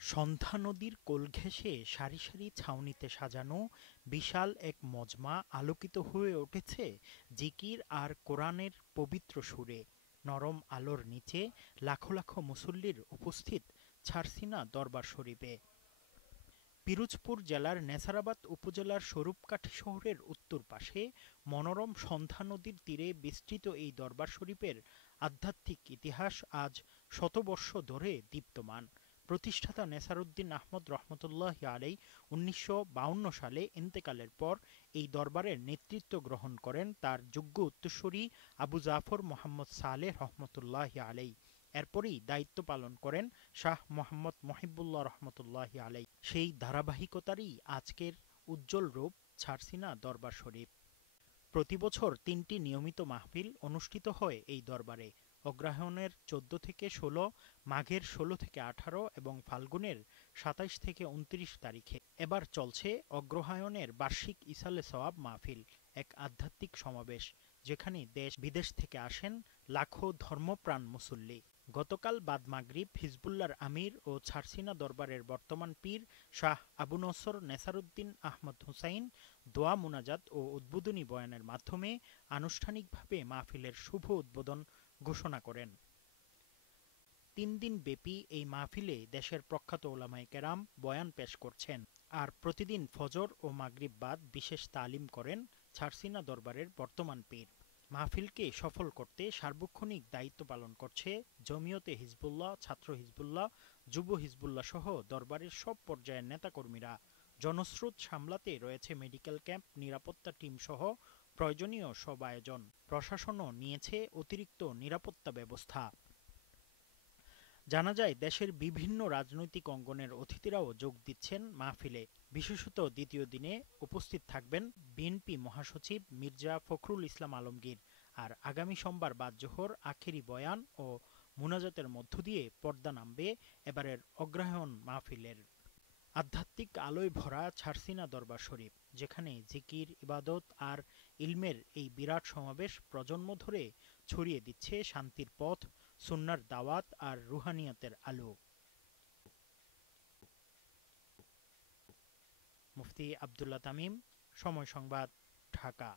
সন্ধ্যা নদীর কোল ঘেঁষে সারি সারি ছাউনিতে সাজানো বিশাল এক মজমা আলোকিত হয়ে উঠেছে জিকির আর কোরআনের পবিত্র সুরে। নরম আলোর নিচে লাখো লাখো মুসল্লির উপস্থিত ছারছিনা দরবার শরীফে। পিরোজপুর জেলার নেছারাবাদ উপজেলার স্বরূপকাঠি শহরের উত্তর পাশে মনোরম সন্ধ্যা নদীর তীরে বিস্তৃত এই দরবার শরীফের আধ্যাত্মিক ইতিহাস আজ শতবর্ষ ধরে দীপ্তমান। প্রতিষ্ঠাতা নেছারউদ্দিন আহমদ রহমতুল্লাহি আলাইহি ১৯৫২ সালে ইন্তেকালের পর এই দরবারের নেতৃত্ব গ্রহণ করেন তার যোগ্য উত্তরসূরি আবু জাফর মোহাম্মদ সালেহ রহমতুল্লাহি আলাইহি। এরপরই দায়িত্ব পালন করেন শাহ মোহাম্মদ মহিবুল্লাহ রহমতুল্লাহি আলাইহি। সেই ধারাবাহিকতারই আজকের উজ্জ্বল রূপ ছারছিনা দরবার শরীফ। প্রতিবছর ৩টি নিয়মিত মাহফিল অনুষ্ঠিত হয় এই দরবারে। অগ্রহায়ণের ১৪ থেকে ১৬, মাঘের ১৬ থেকে ১৮ এবং ফাল্গুনের ২৭ থেকে ২৯ তারিখে। এবার চলছে অগ্রহায়ণের বার্ষিক ইসালে সওয়াব মাহফিল, এক আধ্যাত্মিক সমাবেশ যেখানে দেশ বিদেশ থেকে আসেন লাখো ধর্মপ্রাণ মুসল্লি। গতকাল বাদ মাগরিব হিজবুল্লাহর আমির ও ছারছিনা দরবারের বর্তমান পীর শাহ আবু নসর নেছারউদ্দিন আহমদ হুসাইন দোয়া মুনাজাত ও উদ্বোধনী বয়ানের মাধ্যমে আনুষ্ঠানিকভাবে মাহফিলের শুভ উদ্বোধন ঘোষণা করেন। ৩ দিন ব্যাপী এই মাহফিলে দেশের প্রখ্যাত উলামায়ে কেরাম বয়ান পেশ করছেন। আর প্রতিদিন ফজর ও মাগরিব বাদ বিশেষ তালিম করেন ছারছিনা দরবারের বর্তমান পীর। মাহফিলকে সফল করতে সার্বক্ষণিক দায়িত্ব পালন করছে জমিয়তে হিজবুল্লাহ, ছাত্র হিজবুল্লাহ, যুব হিজবুল্লাহ সহ দরবারের সব পর্যায়ের নেতাকর্মীরা। জনস্রোত সামলাতে রয়েছে মেডিকেল ক্যাম্প, নিরাপত্তা টিম সহ প্রয়োজনীয় সব আয়োজন। প্রশাসনও নিয়েছে অতিরিক্ত নিরাপত্তা ব্যবস্থা। জানা যায় দেশের বিভিন্ন রাজনৈতিক অঙ্গনের অতিথিরাও যোগ দিচ্ছেন মাহফিলে। বিশেষত দ্বিতীয় দিনে উপস্থিত থাকবেন বিএনপি মহাসচিব মির্জা ফখরুল ইসলাম আলমগীর। আর আগামী সোমবার বাদ জোহর আখেরি বয়ান ও মুনাজাতের মধ্য দিয়ে পর্দা নামবে এবারের অগ্রহায়ণ মাহফিলের। আধ্যাত্মিক আলোয় ভরা ছারছিনা দরবার শরীফ, যেখানে জিকির, ইবাদত আর ইলমের এই বিরাট সমাবেশ প্রজন্ম ধরে ছড়িয়ে দিচ্ছে শান্তির পথ, সুন্নাহর দাওয়াত আর রুহানিয়াতের আলো। মুফতি আব্দুল্লাহ তামিম, সময় সংবাদ, ঢাকা।